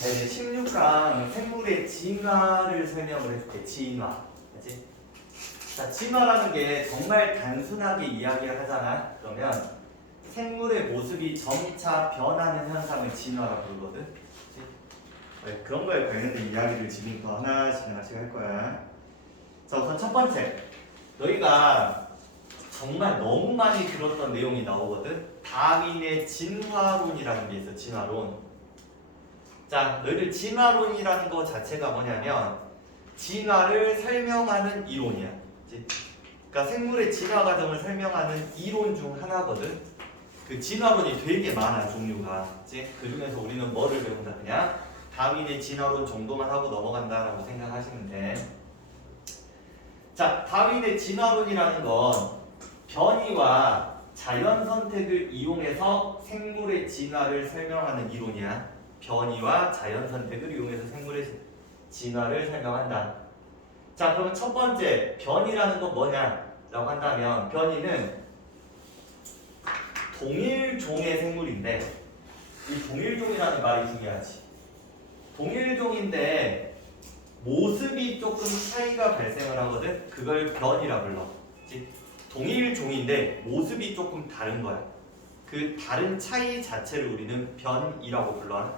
이제 16강 생물의 진화를 설명을 해줄게. 진화. 그치? 자, 진화라는 게 정말 단순하게 이야기를 하잖아. 그러면 생물의 모습이 점차 변하는 현상을 진화라고 부르거든. 그치? 네, 그런 거에 관련된 이야기를 지금부터 하나씩 할 거야. 자, 우선 첫 번째. 너희가 정말 너무 많이 들었던 내용이 나오거든. 다윈의 진화론이라는 게 있어. 진화론. 자, 너희들 진화론이라는 거 자체가 뭐냐면 진화를 설명하는 이론이야. 그치? 그러니까 생물의 진화 과정을 설명하는 이론 중 하나거든. 그 진화론이 되게 많아, 종류가. 그치? 그 중에서 우리는 뭐를 배운다? 그냥 다윈의 진화론 정도만 하고 넘어간다라고 생각하시면 돼. 자, 다윈의 진화론이라는 건 변이와 자연 선택을 이용해서 생물의 진화를 설명하는 이론이야. 변이와 자연 선택을 이용해서 생물의 진화를 설명한다. 자, 그러면 첫 번째 변이라는 건 뭐냐라고 한다면 변이는 동일종의 생물인데 이 동일종이라는 말이 중요하지. 동일종인데 모습이 조금 차이가 발생을 하거든. 그걸 변이라 불러. 그치? 동일종인데 모습이 조금 다른 거야. 그 다른 차이 자체를 우리는 변이라고 불러.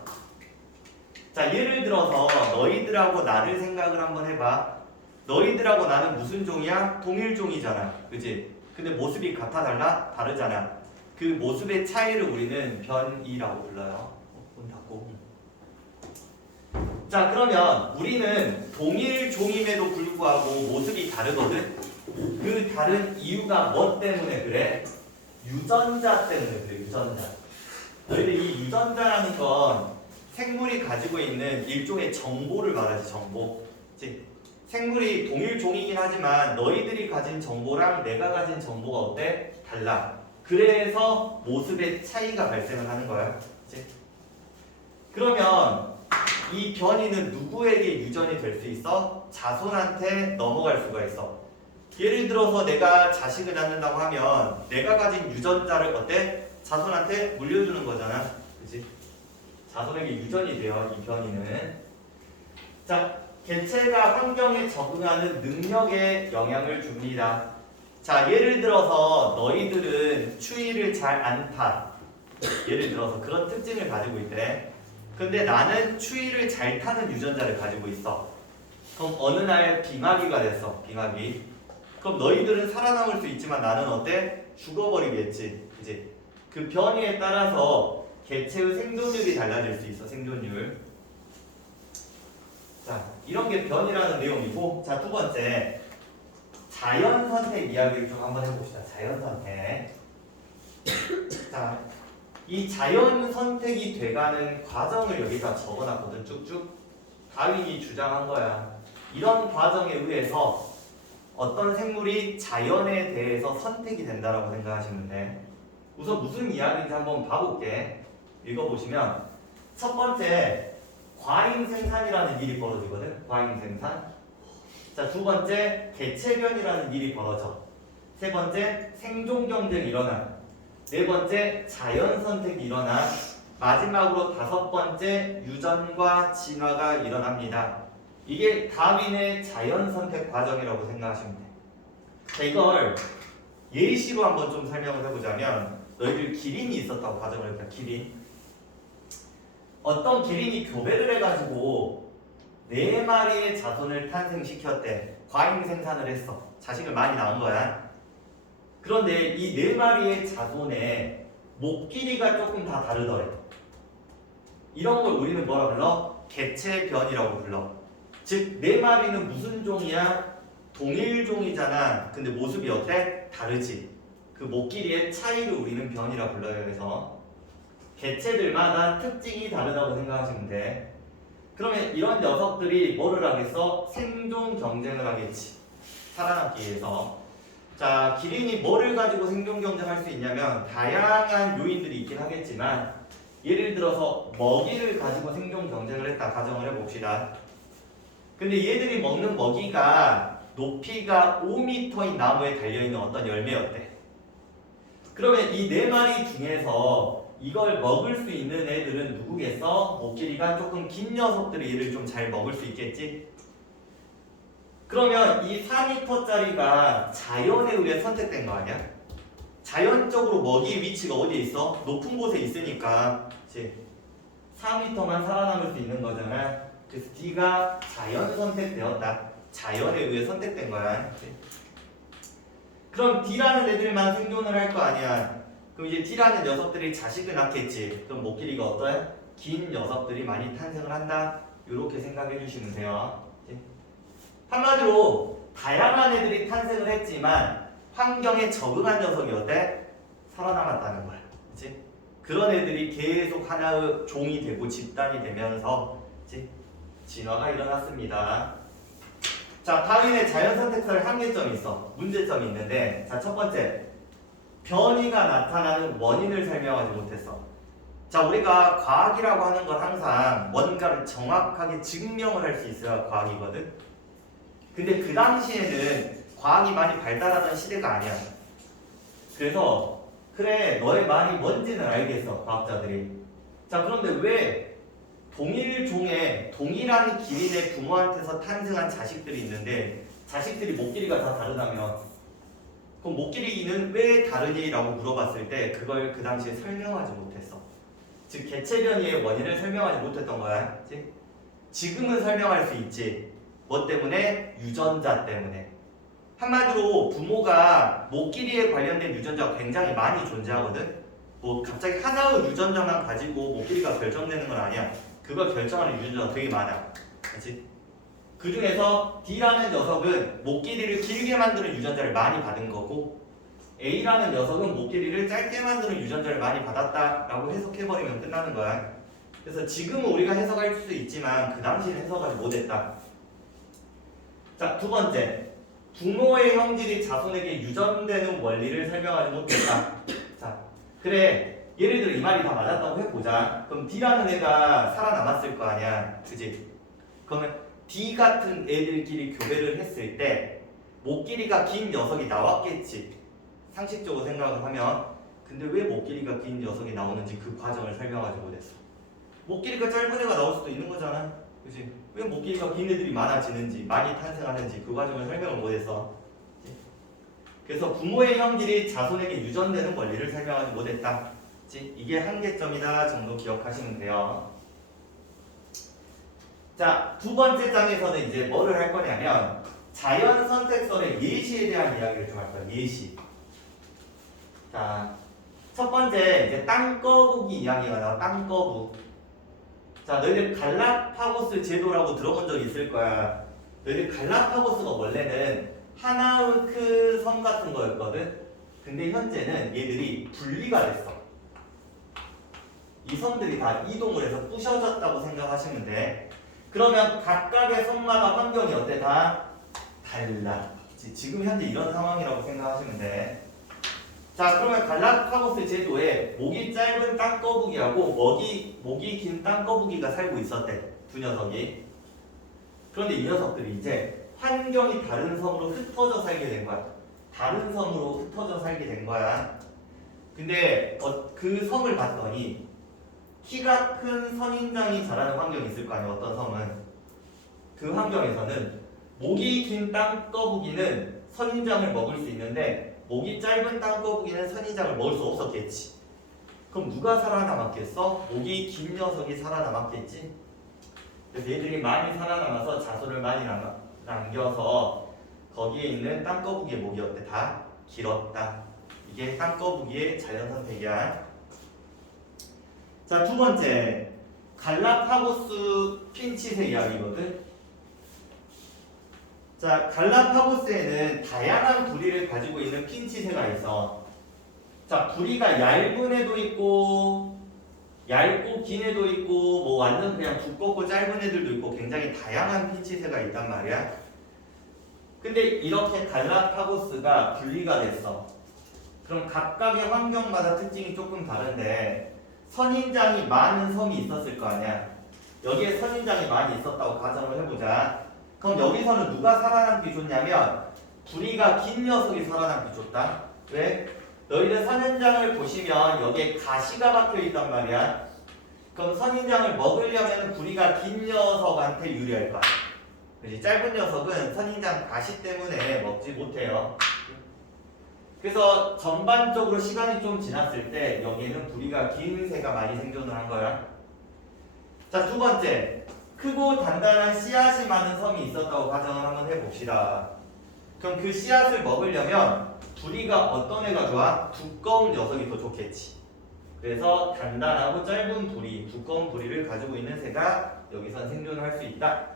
자, 예를 들어서 너희들하고 나를 생각을 한번 해봐. 너희들하고 나는 무슨 종이야? 동일종이잖아. 그치? 근데 모습이 같아 달라? 다르잖아. 그 모습의 차이를 우리는 변이라고 불러요. 문 닫고. 자, 그러면 우리는 동일종임에도 불구하고 모습이 다르거든? 그 다른 이유가 뭐 때문에 그래? 유전자 때문에 그래. 유전자. 너희들 이 유전자라는 건 생물이 가지고 있는 일종의 정보를 말하지. 정보. 그치? 생물이 동일종이긴 하지만 너희들이 가진 정보랑 내가 가진 정보가 어때? 달라. 그래서 모습의 차이가 발생을 하는 거야. 그치? 그러면 이 변이는 누구에게 유전이 될 수 있어? 자손한테 넘어갈 수가 있어. 예를 들어서 내가 자식을 낳는다고 하면 내가 가진 유전자를 어때? 자손한테 물려주는 거잖아. 그치? 자손에게 유전이 돼요. 이 변이는. 자, 개체가 환경에 적응하는 능력에 영향을 줍니다. 자, 예를 들어서 너희들은 추위를 잘 안 타. 예를 들어서 그런 특징을 가지고 있대. 근데 나는 추위를 잘 타는 유전자를 가지고 있어. 그럼 어느 날 빙하기가 됐어. 빙하기. 그럼 너희들은 살아남을 수 있지만 나는 어때? 죽어버리겠지. 그치? 그 변이에 따라서 개체의 생존율이 달라질 수 있어. 생존율. 자, 이런 게 변이라는 내용이고. 자, 두 번째. 자연 선택 이야기를 좀 한번 해봅시다. 자연 선택. 자, 이 자연 선택이 돼가는 과정을 여기다 적어놨거든. 쭉쭉. 다윈이 주장한 거야. 이런 과정에 의해서 어떤 생물이 자연에 대해서 선택이 된다라고 생각하시면 돼. 우선 무슨 이야기인지 한번 봐볼게. 읽어보시면 첫 번째 과잉 생산이라는 일이 벌어지거든. 과잉 생산. 자, 두 번째 개체변이라는 일이 벌어져. 세 번째 생존 경쟁이 일어나. 네 번째 자연 선택이 일어나. 마지막으로 다섯 번째 유전과 진화가 일어납니다. 이게 다윈의 자연 선택 과정이라고 생각하시면 돼. 자, 이걸 예시로 한번 좀 설명을 해보자면 너희들 기린이 있었다고 가정을 해볼까? 기린. 어떤 기린이 교배를 해가지고 4마리의 자손을 탄생시켰대. 과잉 생산을 했어. 자식을 많이 낳은 거야. 그런데 이 4마리의 자손의 목 길이가 조금 다 다르더래. 이런 걸 우리는 뭐라 불러? 개체변이라고 불러. 즉 4마리는 무슨 종이야? 동일종이잖아. 근데 모습이 어때? 다르지. 그 목 길이의 차이를 우리는 변이라 불러요. 그래서 개체들마다 특징이 다르다고 생각하시면 돼. 그러면 이런 녀석들이 뭐를 하겠어? 생존 경쟁을 하겠지. 살아남기 위해서. 자, 기린이 뭐를 가지고 생존 경쟁할 수 있냐면 다양한 요인들이 있긴 하겠지만 예를 들어서 먹이를 가지고 생존 경쟁을 했다 가정을 해봅시다. 근데 얘들이 먹는 먹이가 높이가 5m인 나무에 달려있는 어떤 열매였대. 그러면 이 4마리 중에서 이걸 먹을 수 있는 애들은 누구겠어? 목 길이가 조금 긴 녀석들이 얘를 좀 잘 먹을 수 있겠지? 그러면 이 4m짜리가 자연에 의해 선택된 거 아니야? 자연적으로 먹이의 위치가 어디에 있어? 높은 곳에 있으니까 그치? 4m만 살아남을 수 있는 거잖아. 그래서 D가 자연 선택되었다. 자연에 의해 선택된 거야. 그치? 그럼 D라는 애들만 생존을 할 거 아니야. 그럼 이제 D라는 녀석들이 자식을 낳겠지. 그럼 목 길이가 어떠해? 긴 녀석들이 많이 탄생을 한다. 이렇게 생각해 주시면 돼요. 그치? 한마디로 다양한 애들이 탄생을 했지만 환경에 적응한 녀석이 어때? 살아남았다는 거야. 그치? 그런 애들이 계속 하나의 종이 되고 집단이 되면서 그치? 진화가 일어났습니다. 자, 다윈의 자연선택설의 한계점이 있어. 문제점이 있는데, 자, 첫 번째, 변이가 나타나는 원인을 설명하지 못했어. 자, 우리가 과학이라고 하는 건 항상 뭔가를 정확하게 증명을 할 수 있어야 과학이거든. 근데 그 당시에는 과학이 많이 발달하던 시대가 아니야. 그래서 그래, 너의 말이 뭔지는 알겠어, 과학자들이. 자, 그런데 왜 동일 종의 동일한 기린의 부모한테서 탄생한 자식들이 있는데 자식들이 목 길이가 다 다르다면 그럼 목 길이는 왜 다르니? 라고 물어봤을 때 그걸 그 당시에 설명하지 못했어. 즉 개체변이의 원인을 설명하지 못했던 거야. 그치? 지금은 설명할 수 있지. 뭐 때문에? 유전자 때문에. 한마디로 부모가 목 길이에 관련된 유전자가 굉장히 많이 존재하거든. 뭐 갑자기 하나의 유전자만 가지고 목 길이가 결정되는 건 아니야. 그걸 결정하는 유전자가 되게 많아. 그렇지? 그 중에서 D라는 녀석은 목 길이를 길게 만드는 유전자를 많이 받은 거고 A라는 녀석은 목 길이를 짧게 만드는 유전자를 많이 받았다라고 해석해버리면 끝나는 거야. 그래서 지금은 우리가 해석할 수 있지만 그 당시에 해석하지 못했다. 자, 두 번째. 부모의 형질이 자손에게 유전되는 원리를 설명하지 못했다. 자, 그래. 예를 들어 이 말이 다 맞았다고 해보자. 그럼 D라는 애가 살아남았을 거 아니야. 그지? 그러면 D 같은 애들끼리 교배를 했을 때 목 길이가 긴 녀석이 나왔겠지. 상식적으로 생각을 하면. 근데 왜 목 길이가 긴 녀석이 나오는지 그 과정을 설명하지 못했어. 목 길이가 짧은 애가 나올 수도 있는 거잖아. 그지? 왜 목 길이가 긴 애들이 많아지는지, 많이 탄생하는지 그 과정을 설명을 못했어. 그치? 그래서 부모의 형질이 자손에게 유전되는 원리를 설명하지 못했다. 이게 한계점이다 정도 기억하시면 돼요. 자, 두 번째 장에서는 이제 뭐를 할 거냐면 자연 선택설의 예시에 대한 이야기를 좀 할 거예요. 예시. 자, 첫 번째 이제 땅거북이 이야기가 나와. 땅거북. 자, 너희들 갈라파고스 제도라고 들어본 적 있을 거야. 너희들 갈라파고스가 원래는 하나의 큰 섬 같은 거였거든. 근데 현재는 얘들이 분리가 됐어. 이 섬들이 다 이동을 해서 부셔졌다고 생각하시면 돼. 그러면 각각의 섬마다 환경이 어때? 다 달라. 지금 현재 이런 상황이라고 생각하시면 돼. 자, 그러면 갈라파고스 제도에 목이 짧은 땅거북이하고 목이 긴 땅거북이가 살고 있었대. 두 녀석이. 그런데 이 녀석들이 이제 환경이 다른 섬으로 흩어져 살게 된 거야. 다른 섬으로 흩어져 살게 된 거야. 근데 그 섬을 봤더니 키가 큰 선인장이 자라는 환경이 있을 거 아니야. 어떤 섬은. 그 환경에서는 목이 긴 땅거북이는 선인장을 먹을 수 있는데 목이 짧은 땅거북이는 선인장을 먹을 수 없었겠지. 그럼 누가 살아남았겠어? 목이 긴 녀석이 살아남았겠지. 그래서 얘들이 많이 살아남아서 자손을 많이 남겨서 거기에 있는 땅거북이의 목이 어때? 다 길었다. 이게 땅거북이의 자연선택이야. 자, 두 번째, 갈라파고스 핀칫의 이야기거든. 자, 갈라파고스에는 다양한 부리를 가지고 있는 핀칫새가 있어. 자, 부리가 얇은 애도 있고 얇고 긴 애도 있고 뭐 완전 그냥 두껍고 짧은 애들도 있고 굉장히 다양한 핀칫새가 있단 말이야. 근데 이렇게 갈라파고스가 분리가 됐어. 그럼 각각의 환경마다 특징이 조금 다른데 선인장이 많은 섬이 있었을 거 아니야. 여기에 선인장이 많이 있었다고 가정을 해보자. 그럼 여기서는 누가 살아남기 좋냐면 부리가 긴 녀석이 살아남기 좋다. 왜? 너희들 선인장을 보시면 여기에 가시가 박혀 있단 말이야. 그럼 선인장을 먹으려면 부리가 긴 녀석한테 유리할 거야. 그렇지? 짧은 녀석은 선인장 가시 때문에 먹지 못해요. 그래서 전반적으로 시간이 좀 지났을 때 여기에는 부리가 긴 새가 많이 생존을 한 거야. 자, 두 번째. 크고 단단한 씨앗이 많은 섬이 있었다고 가정을 한번 해봅시다. 그럼 그 씨앗을 먹으려면 부리가 어떤 애가 좋아? 두꺼운 녀석이 더 좋겠지. 그래서 단단하고 짧은 부리, 두꺼운 부리를 가지고 있는 새가 여기선 생존을 할 수 있다.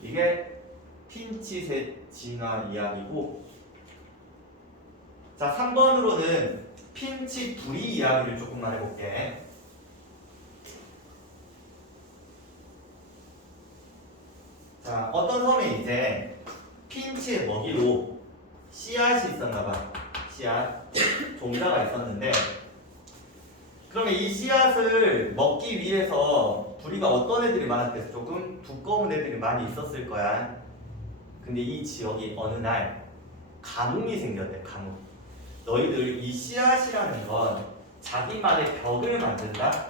이게 핀치새 진화 이야기고, 자 3번으로는 핀치 부리 이야기를 조금만 해볼게. 자 어떤 섬에 이제 핀치의 먹이로 씨앗이 있었나봐. 씨앗 종자가 있었는데, 그러면 이 씨앗을 먹기 위해서 부리가 어떤 애들이 많았겠어? 조금 두꺼운 애들이 많이 있었을 거야. 근데 이 지역이 어느 날 가뭄이 생겼대. 가뭄. 너희들 이 씨앗이라는 건 자기만의 벽을 만든다.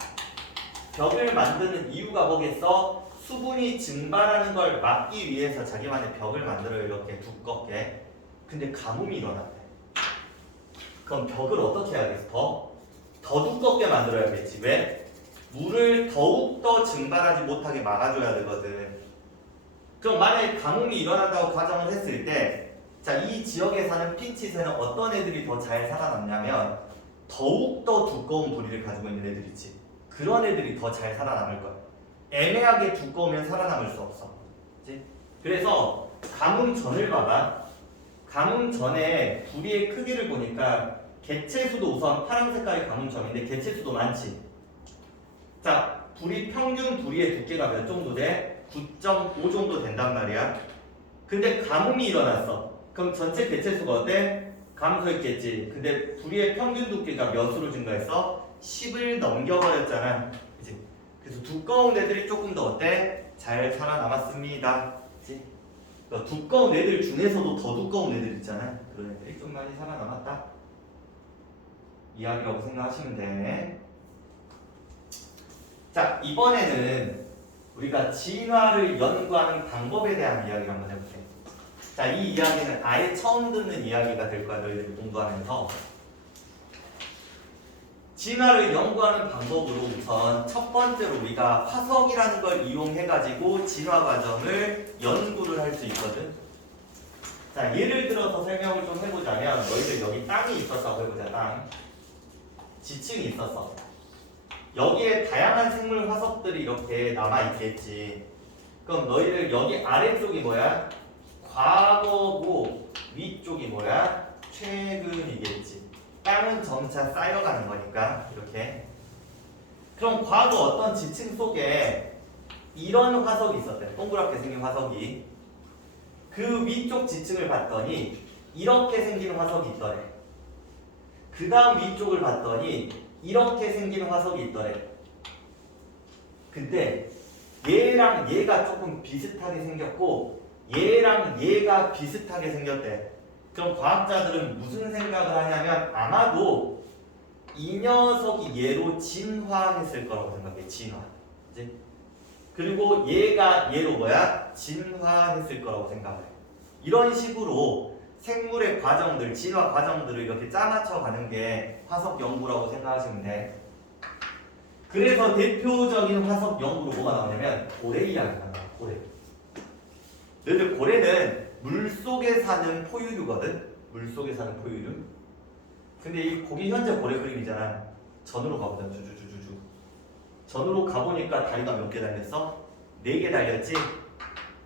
벽을 만드는 이유가 뭐겠어? 수분이 증발하는 걸 막기 위해서 자기만의 벽을 만들어요. 이렇게 두껍게. 근데 가뭄이 일어났대. 그럼 벽을 어떻게 해야겠어? 더 두껍게 만들어야겠지. 왜? 물을 더욱더 증발하지 못하게 막아줘야 되거든. 그럼 만약에 가뭄이 일어난다고 가정을 했을 때, 자, 이 지역에 사는 핀치새는 어떤 애들이 더 잘 살아남냐면 더욱더 두꺼운 부리를 가지고 있는 애들이지. 그런 애들이 더 잘 살아남을 거야. 애매하게 두꺼우면 살아남을 수 없어. 그치? 그래서 가뭄 전을 봐봐. 가뭄 전에 부리의 크기를 보니까 개체수도 우선 파란 색깔이 가뭄점인데 개체수도 많지. 자, 부리 평균 부리의 두께가 몇 정도 돼? 9.5 정도 된단 말이야. 근데 가뭄이 일어났어. 그럼 전체 개체수가 어때? 감소했겠지. 근데 부리의 평균 두께가 몇으로 증가했어? 10을 넘겨버렸잖아. 그치? 그래서 두꺼운 애들이 조금 더 어때? 잘 살아남았습니다. 그치? 그러니까 두꺼운 애들 중에서도 더 두꺼운 애들 있잖아. 그런 애들이 좀 많이 살아남았다. 이야기라고 생각하시면 돼. 자, 이번에는 우리가 진화를 연구하는 방법에 대한 이야기를 한번 해볼게. 자, 이 이야기는 아예 처음 듣는 이야기가 될 거야. 너희들이 공부하면서. 진화를 연구하는 방법으로 우선 첫 번째로 우리가 화석이라는 걸 이용해가지고 진화 과정을 연구를 할 수 있거든. 자, 예를 들어서 설명을 좀 해보자면, 너희들 여기 땅이 있었다고 해보자. 땅. 지층이 있었어. 여기에 다양한 생물 화석들이 이렇게 남아있겠지. 그럼 너희들 여기 아래쪽이 뭐야? 과거고 위쪽이 뭐야? 최근이겠지. 땅은 점차 쌓여가는 거니까 이렇게. 그럼 과거 어떤 지층 속에 이런 화석이 있었대. 동그랗게 생긴 화석이. 그 위쪽 지층을 봤더니 이렇게 생긴 화석이 있더래. 그 다음 위쪽을 봤더니 이렇게 생긴 화석이 있더래. 근데 얘랑 얘가 조금 비슷하게 생겼고 얘랑 얘가 비슷하게 생겼대. 그럼 과학자들은 무슨 생각을 하냐면 아마도 이 녀석이 얘로 진화했을 거라고 생각해. 진화. 그치? 그리고 얘가 얘로 뭐야? 진화했을 거라고 생각해. 이런 식으로 생물의 과정들, 진화 과정들을 이렇게 짜맞춰 가는 게 화석 연구라고 생각하시면 돼. 그래서 대표적인 화석 연구로 뭐가 나오냐면 고래 이야기가 나와. 고래. 너희들 고래는 물속에 사는 포유류거든. 물속에 사는 포유류. 근데 이 거기 현재 고래 그림이잖아. 전으로 가보자. 주주주주주. 전으로 가보니까 다리가 몇 개 달렸어? 4개 달렸지?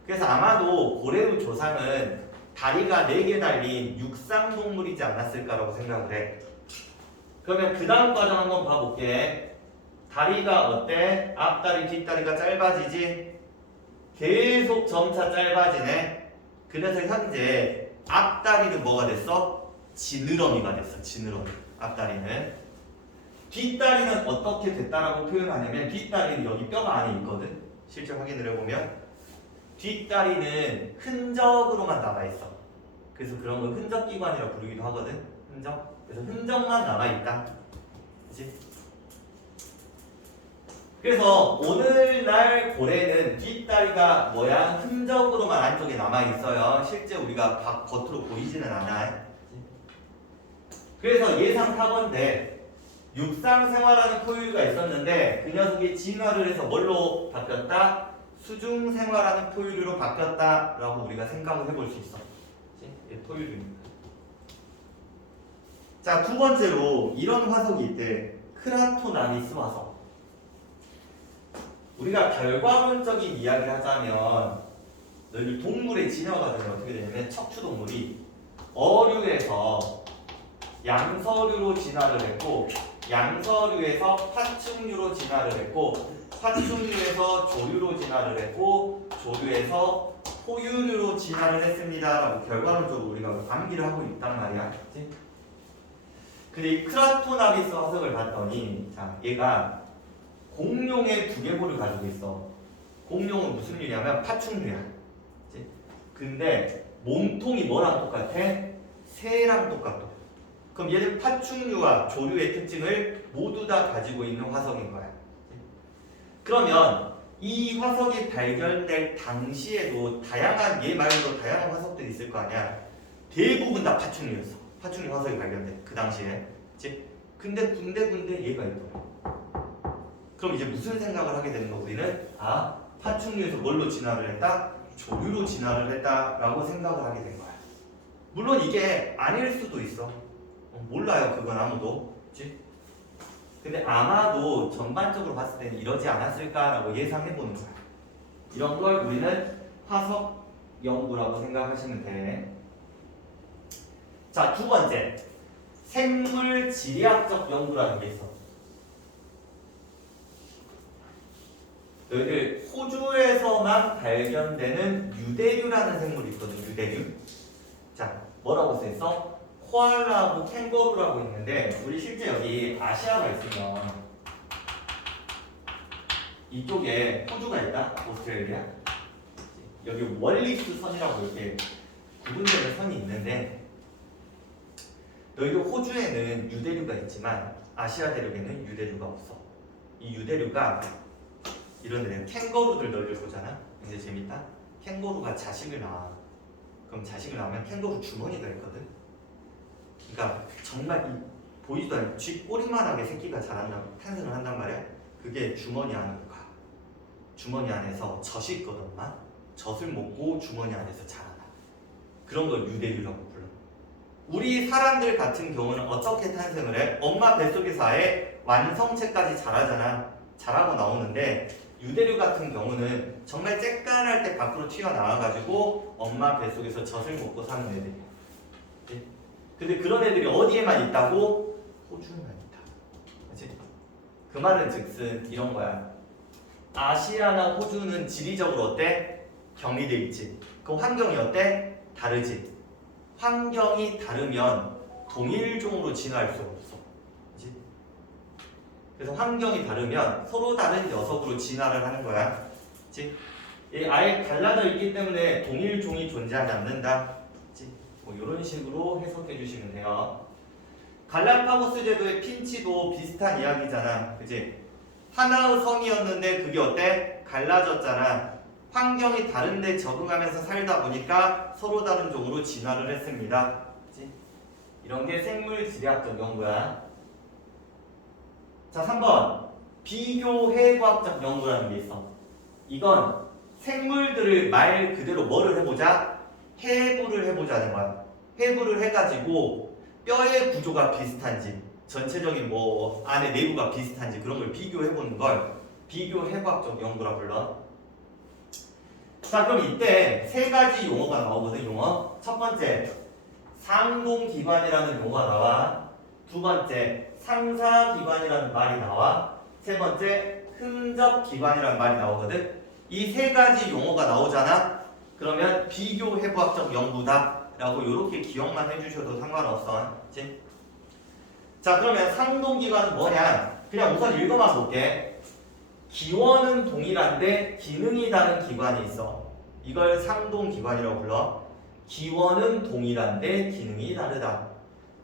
그래서 아마도 고래의 조상은 다리가 4개 달린 육상동물이지 않았을까라고 생각을 해. 그러면 그 다음 과정 한번 봐볼게. 다리가 어때? 앞다리, 뒷다리가 짧아지지? 계속 점차 짧아지네. 그래서 현재 앞다리는 뭐가 됐어? 지느러미가 됐어. 지느러미. 앞다리는. 뒷다리는 어떻게 됐다라고 표현하냐면 뒷다리는 여기 뼈가 안에 있거든. 실제 확인을 해보면 뒷다리는 흔적으로만 남아있어. 그래서 그런 걸 흔적기관이라고 부르기도 하거든. 흔적. 그래서 흔적만 남아있다. 그치? 그래서 오늘날 고래는 뒷다리가 뭐야? 흔적으로만 안쪽에 남아있어요. 실제 우리가 겉으로 보이지는 않아요. 그래서 예상 4번대 육상생활하는 포유류가 있었는데 그 녀석이 진화를 해서 뭘로 바뀌었다? 수중생활하는 포유류로 바뀌었다라고 우리가 생각을 해볼 수 있어. 이게 포유류입니다. 자, 두 번째로 이런 화석이 있대. 크라토나미스 화석. 우리가 결과론적인 이야기를 하자면 너희 동물의 진화 과정이 어떻게 되냐면 척추동물이 어류에서 양서류로 진화를 했고 양서류에서 파충류로 진화를 했고 파충류에서 조류로 진화를 했고 조류에서 포유류로 진화를 했습니다 라고 결과론적으로 우리가 암기를 하고 있단 말이야. 그치? 근데 이 크라토나비스 화석을 봤더니 자, 얘가 공룡의 두개골을 가지고 있어. 공룡은 무슨 류냐면 파충류야. 그치? 근데 몸통이 뭐랑 똑같아? 새랑 똑같아. 그럼 얘는 파충류와 조류의 특징을 모두 다 가지고 있는 화석인 거야. 그러면 이 화석이 발견될 당시에도 다양한 얘 말고도 다양한 화석들이 있을 거 아니야. 대부분 다 파충류였어. 파충류 화석이 발견돼 그 당시에. 그치? 근데 군데군데 얘가 있더라. 그럼 이제 무슨 생각을 하게 되는 거 우리는? 아, 파충류에서 뭘로 진화를 했다? 조류로 진화를 했다라고 생각을 하게 된 거야. 물론 이게 아닐 수도 있어. 몰라요. 그건 아무도. 그치? 근데 아마도 전반적으로 봤을 때는 이러지 않았을까라고 예상해보는 거야. 이런 걸 우리는 화석 연구라고 생각하시면 돼. 자, 두 번째. 생물 지리학적 연구라는 게 있어. 너희들 호주에서만 발견되는 유대류라는 생물이 있거든. 유대류. 자, 뭐라고 써있어? 코알라하고 캥거루라고 있는데 우리 실제 여기 아시아가 있으면 이쪽에 호주가 있다. 오스트레일리아. 여기 월리스 선이라고 이렇게 구분되는 선이 있는데 너희도 호주에는 유대류가 있지만 아시아 대륙에는 유대류가 없어. 이 유대류가 이런 데는 캥거루들 너희들 보잖아. 이제 재밌다. 캥거루가 자식을 낳아. 그럼 자식을 낳으면 캥거루 주머니가 있거든. 그러니까 정말 이 보이지도 않는 쥐꼬리만하게 새끼가 탄생을 한단 말이야. 그게 주머니 안으로 가. 주머니 안에서 젖이 있거든만. 젖을 먹고 주머니 안에서 자라나. 그런 걸 유대류라고 불러. 우리 사람들 같은 경우는 어떻게 탄생을 해? 엄마 뱃속에서 아예 완성체까지 자라잖아. 자라고 나오는데 유대류 같은 경우는 정말 쬐깐할 때 밖으로 튀어나와가지고 엄마 뱃속에서 젖을 먹고 사는 애들이야. 근데 그런 애들이 어디에만 있다고? 호주에만 있다. 그치? 그 말은 즉슨 이런 거야. 아시아나 호주는 지리적으로 어때? 격리돼 있지. 그 환경이 어때? 다르지. 환경이 다르면 동일종으로 진화할 수가 없어. 그치? 그래서 환경이 다르면 서로 다른 녀석으로 진화를 하는 거야. 그치? 아예 갈라져 있기 때문에 동일종이 존재하지 않는다. 뭐 이런 식으로 해석해 주시면 돼요. 갈라파고스 제도의 핀치도 비슷한 이야기잖아. 그치? 하나의 섬이었는데 그게 어때? 갈라졌잖아. 환경이 다른데 적응하면서 살다 보니까 서로 다른 종으로 진화를 했습니다. 그치? 이런 게 생물 지리학적 연구야. 자, 3번. 비교해부학적 연구라는 게 있어. 이건 생물들을 말 그대로 뭐를 해보자? 해부를 해보자는 거야. 해부를 해가지고 뼈의 구조가 비슷한지 전체적인 뭐 안에 내부가 비슷한지 그런 걸 비교해보는 걸 비교해부학적 연구라 불러. 자, 그럼 이때 세 가지 용어가 나오거든. 용어. 첫 번째 상동기관이라는 용어가 나와. 두 번째 상사기관이라는 말이 나와. 세 번째 흔적기관이라는 말이 나오거든. 이 세 가지 용어가 나오잖아. 그러면 비교해부학적 연구다 라고 이렇게 기억만 해주셔도 상관없어. 그치? 자, 그러면 상동기관은 뭐냐? 그냥 우선 읽어만 볼게. 기원은 동일한데 기능이 다른 기관이 있어. 이걸 상동기관이라고 불러. 기원은 동일한데 기능이 다르다.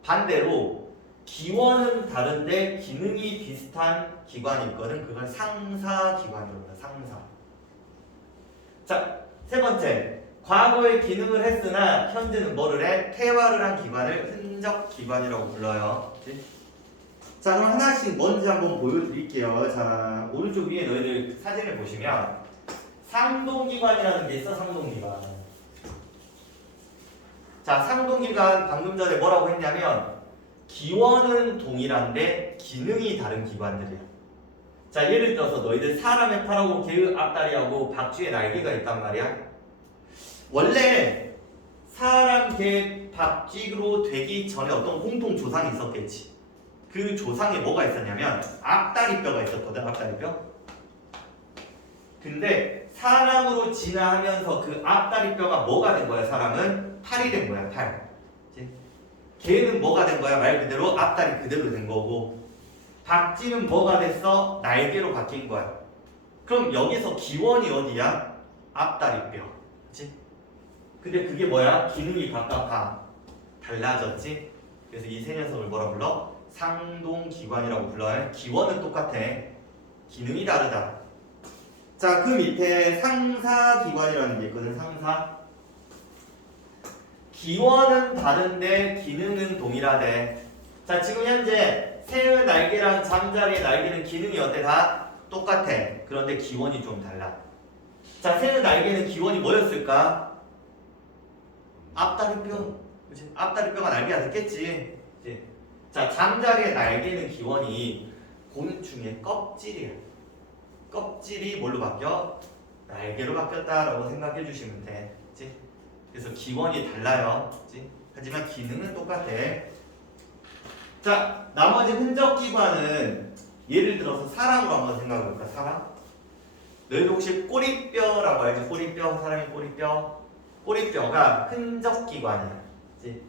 반대로 기원은 다른데 기능이 비슷한 기관이 있거든. 그걸 상사기관이라고 합니다. 상사. 자, 세 번째. 과거에 기능을 했으나 현재는 뭐를 해? 퇴화를 한 기관을 흔적기관이라고 불러요. 자, 그럼 하나씩 뭔지 한번 보여드릴게요. 자, 오른쪽 위에 너희들 사진을 보시면 상동기관이라는 게 있어. 상동기관. 자, 상동기관 방금 전에 뭐라고 했냐면 기원은 동일한데 기능이 다른 기관들이야. 자, 예를 들어서 너희들 사람의 팔하고 개의 앞다리하고 박쥐의 날개가 있단 말이야. 원래 사람, 개, 박쥐로 되기 전에 어떤 공통 조상이 있었겠지. 그 조상에 뭐가 있었냐면 앞다리뼈가 있었거든. 앞다리뼈. 근데 사람으로 진화하면서 그 앞다리뼈가 뭐가 된 거야? 사람은 팔이 된 거야. 팔. 개는 뭐가 된 거야? 말 그대로 앞다리 그대로 된 거고, 박쥐는 뭐가 됐어? 날개로 바뀐 거야. 그럼 여기서 기원이 어디야? 앞다리뼈. 그치? 근데 그게 뭐야? 기능이 각각 다 달라졌지? 그래서 이 세 녀석을 뭐라 불러? 상동기관이라고 불러요. 기원은 똑같아. 기능이 다르다. 자, 그 밑에 상사기관이라는 게 있거든. 상사. 기원은 다른데 기능은 동일하대. 자, 지금 현재 새의 날개랑 잠자리의 날개는 기능이 어때? 다 똑같아. 그런데 기원이 좀 달라. 자, 새의 날개는 기원이 뭐였을까? 앞다리뼈. 그치? 앞다리뼈가 날개가 됐겠지. 그치? 자, 잠자리의 날개는 기원이 곤충의 껍질이야. 껍질이 뭘로 바뀌어? 날개로 바뀌었다라고 생각해 주시면 돼. 그치? 그래서 기원이 달라요. 그치? 하지만 기능은 똑같아. 자, 나머지 흔적기관은 예를 들어서 사람으로 한번 생각해 볼까? 사람? 너희들 혹시 꼬리뼈라고 알지? 꼬리뼈, 사람의 꼬리뼈. 꼬리뼈가 흔적기관이야. 그치?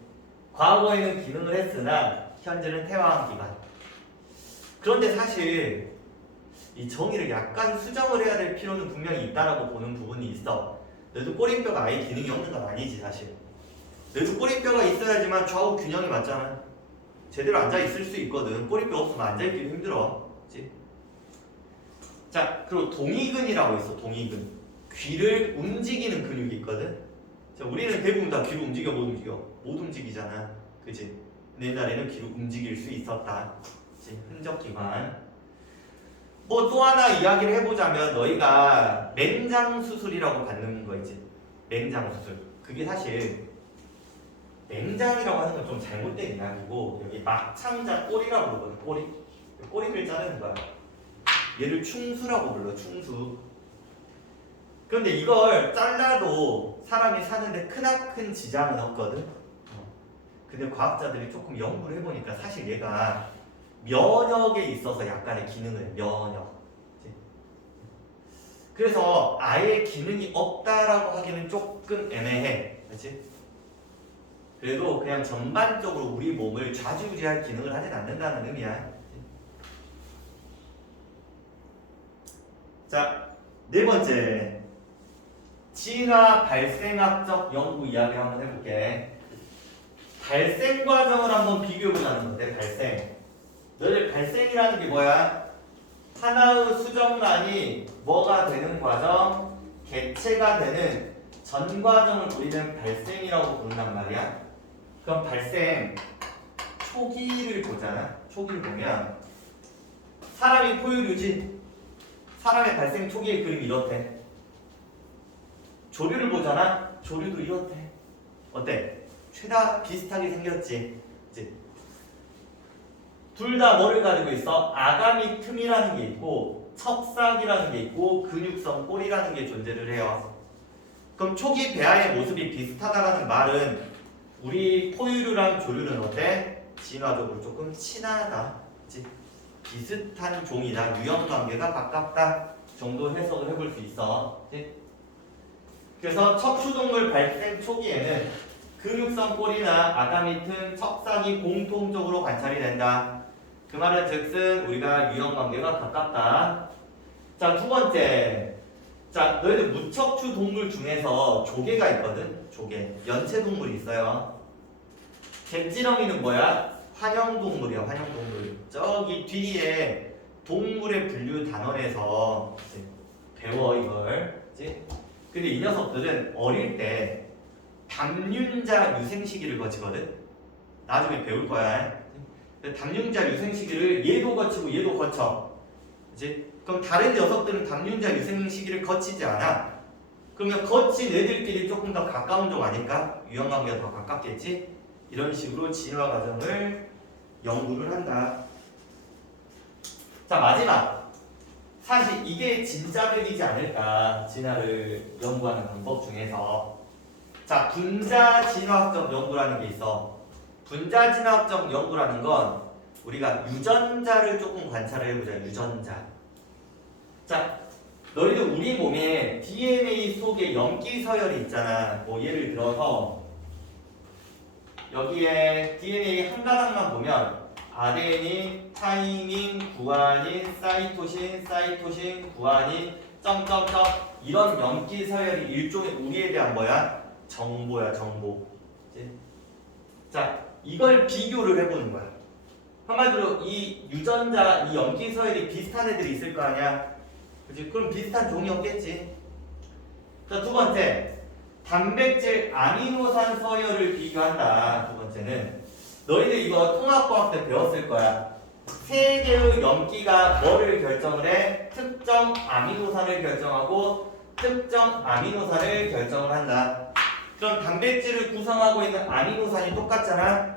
과거에는 기능을 했으나 현재는 퇴화한 기관. 그런데 사실 이 정의를 약간 수정을 해야 될 필요는 분명히 있다라고 보는 부분이 있어. 너희도 꼬리뼈가 아예 기능이 없는 건 아니지 사실. 너희도 꼬리뼈가 있어야지만 좌우 균형이 맞잖아. 제대로 앉아 있을 수 있거든. 꼬리뼈 없으면 앉아 있기도 힘들어. 그치? 자, 그리고 동의근이라고 있어. 동의근. 귀를 움직이는 근육이 있거든. 자, 우리는 대부분 다 귀를 움직여 못 움직여? 못 움직이잖아. 그치? 근데 옛날에는 귀를 움직일 수 있었다. 그치? 흔적기관. 뭐 또 하나 이야기를 해보자면 너희가 맹장 수술이라고 받는 거 있지. 맹장 수술. 그게 사실 맹장이라고 하는 건 좀 잘못된 이야기고, 여기 막창자 꼬리라고 부르거든. 꼬리. 꼬리를 자르는 거야. 얘를 충수라고 불러. 충수. 그런데 이걸 잘라도 사람이 사는데 크나큰 지장은 없거든. 근데 과학자들이 조금 연구를 해보니까 사실 얘가 면역에 있어서 약간의 기능을 해. 면역. 그래서 아예 기능이 없다라고 하기는 조금 애매해. 그렇지? 그래도 그냥 전반적으로 우리 몸을 좌지우지할 기능을 하진 않는다는 의미야. 자, 네 번째. 진화 발생학적 연구 이야기 한번 해볼게. 발생 과정을 한번 비교해보자는 건데, 발생. 너희들 발생이라는 게 뭐야? 하나의 수정란이 뭐가 되는 과정? 개체가 되는 전 과정을 우리는 발생이라고 부른단 말이야. 그럼 발생 초기를 보잖아. 초기를 보면 사람이 포유류지. 사람의 발생 초기의 그림이 이렇대. 조류를 보잖아. 조류도 이렇대. 어때? 최다 비슷하게 생겼지. 둘 다 뭐를 가지고 있어? 아가미 틈이라는 게 있고 척삭이라는 게 있고 근육성 꼬리라는 게 존재를 해요. 그럼 초기 배아의 모습이 비슷하다라는 말은 우리 포유류랑 조류는 어때? 진화적으로 조금 친하다. 그치? 비슷한 종이다. 유형관계가 가깝다 정도 해석을 해볼 수 있어. 그치? 그래서 척추동물 발생 초기에는 근육성 꼬리나 아가미 틈, 척삭이 공통적으로 관찰이 된다. 그 말은 즉슨 우리가 유형관계가 가깝다. 자, 두 번째. 자, 너희들 무척추 동물 중에서 조개가 있거든. 조개. 연체 동물이 있어요. 갯지렁이는 뭐야? 환영동물이야, 환영동물. 저기 뒤에 동물의 분류 단원에서 이제 배워 이걸. 그치? 근데 이 녀석들은 어릴 때 담륜자 유생 시기를 거치거든. 나중에 배울 거야. 담륜자 유생 시기를 얘도 거치고 얘도 거쳐. 그치? 그럼 다른 녀석들은 담륜자 유생 시기를 거치지 않아. 그러면 거친 애들끼리 조금 더 가까운 종 아닐까? 유형관계가 더 가깝겠지? 이런 식으로 진화 과정을 연구를 한다. 자, 마지막. 사실 이게 진짜백이지 않을까? 진화를 연구하는 방법 중에서. 자, 분자 진화학적 연구라는 게 있어. 분자 진화학적 연구라는 건 우리가 유전자를 조금 관찰을 해보자. 유전자. 자, 너희들 우리 몸에 DNA 속에 염기 서열이 있잖아. 뭐 예를 들어서 여기에 DNA 한 가닥만 보면 아데닌, 타이민, 구아닌, 사이토신, 구아닌, 점점점 이런 염기 서열이 일종의 우리에 대한 뭐야? 정보야, 정보. 그치? 자, 이걸 비교를 해보는 거야. 한마디로 이 유전자, 이 염기 서열이 비슷한 애들이 있을 거 아니야? 그치? 그럼 비슷한 종이 없겠지? 자, 두 번째. 단백질 아미노산 서열을 비교한다. 두 번째는. 너희들 이거 통합과학 때 배웠을 거야. 세 개의 염기가 뭐를 결정을 해? 특정 아미노산을 결정하고 특정 아미노산을 결정을 한다. 그럼 단백질을 구성하고 있는 아미노산이 똑같잖아?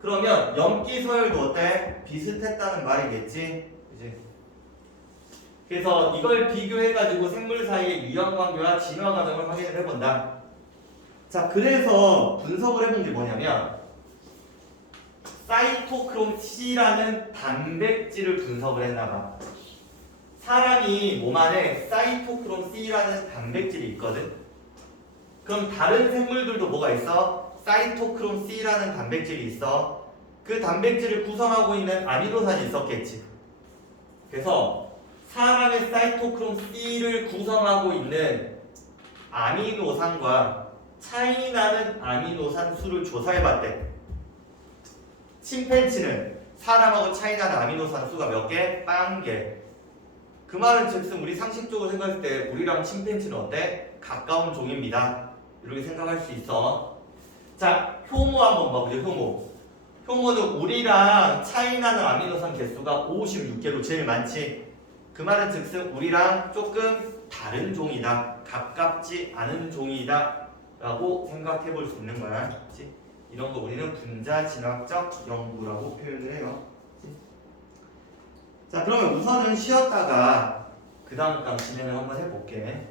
그러면 염기 서열도 어때? 비슷했다는 말이겠지? 그치? 그래서 이걸 비교해가지고 생물 사이의 유형관계와 진화 과정을 확인을 해본다. 자, 그래서 분석을 해본 게 뭐냐면 사이토크롬 C라는 단백질을 분석을 했나봐. 사람이 몸 안에 사이토크롬 C라는 단백질이 있거든. 그럼 다른 생물들도 뭐가 있어? 사이토크롬 C라는 단백질이 있어. 그 단백질을 구성하고 있는 아미노산이 있었겠지. 그래서 사람의 사이토크롬 C를 구성하고 있는 아미노산과 차이 나는 아미노산 수를 조사해봤대. 침팬지는 사람하고 차이 나는 아미노산 수가 몇 개? 0개. 그 말은 즉슨 우리 상식적으로 생각할 때 우리랑 침팬지는 어때? 가까운 종입니다. 이렇게 생각할 수 있어. 자, 효모 한번 봐보죠. 효모. 효모는 우리랑 차이 나는 아미노산 개수가 56개로 제일 많지. 그 말은 즉슨 우리랑 조금 다른 종이다. 가깝지 않은 종이다. 라고 생각해 볼 수 있는 거야. 그치? 이런 거 우리는 분자 진화학적 연구라고 표현을 해요. 그치? 자, 그러면 우선은 쉬었다가 그 다음 강 진행을 한번 해볼게.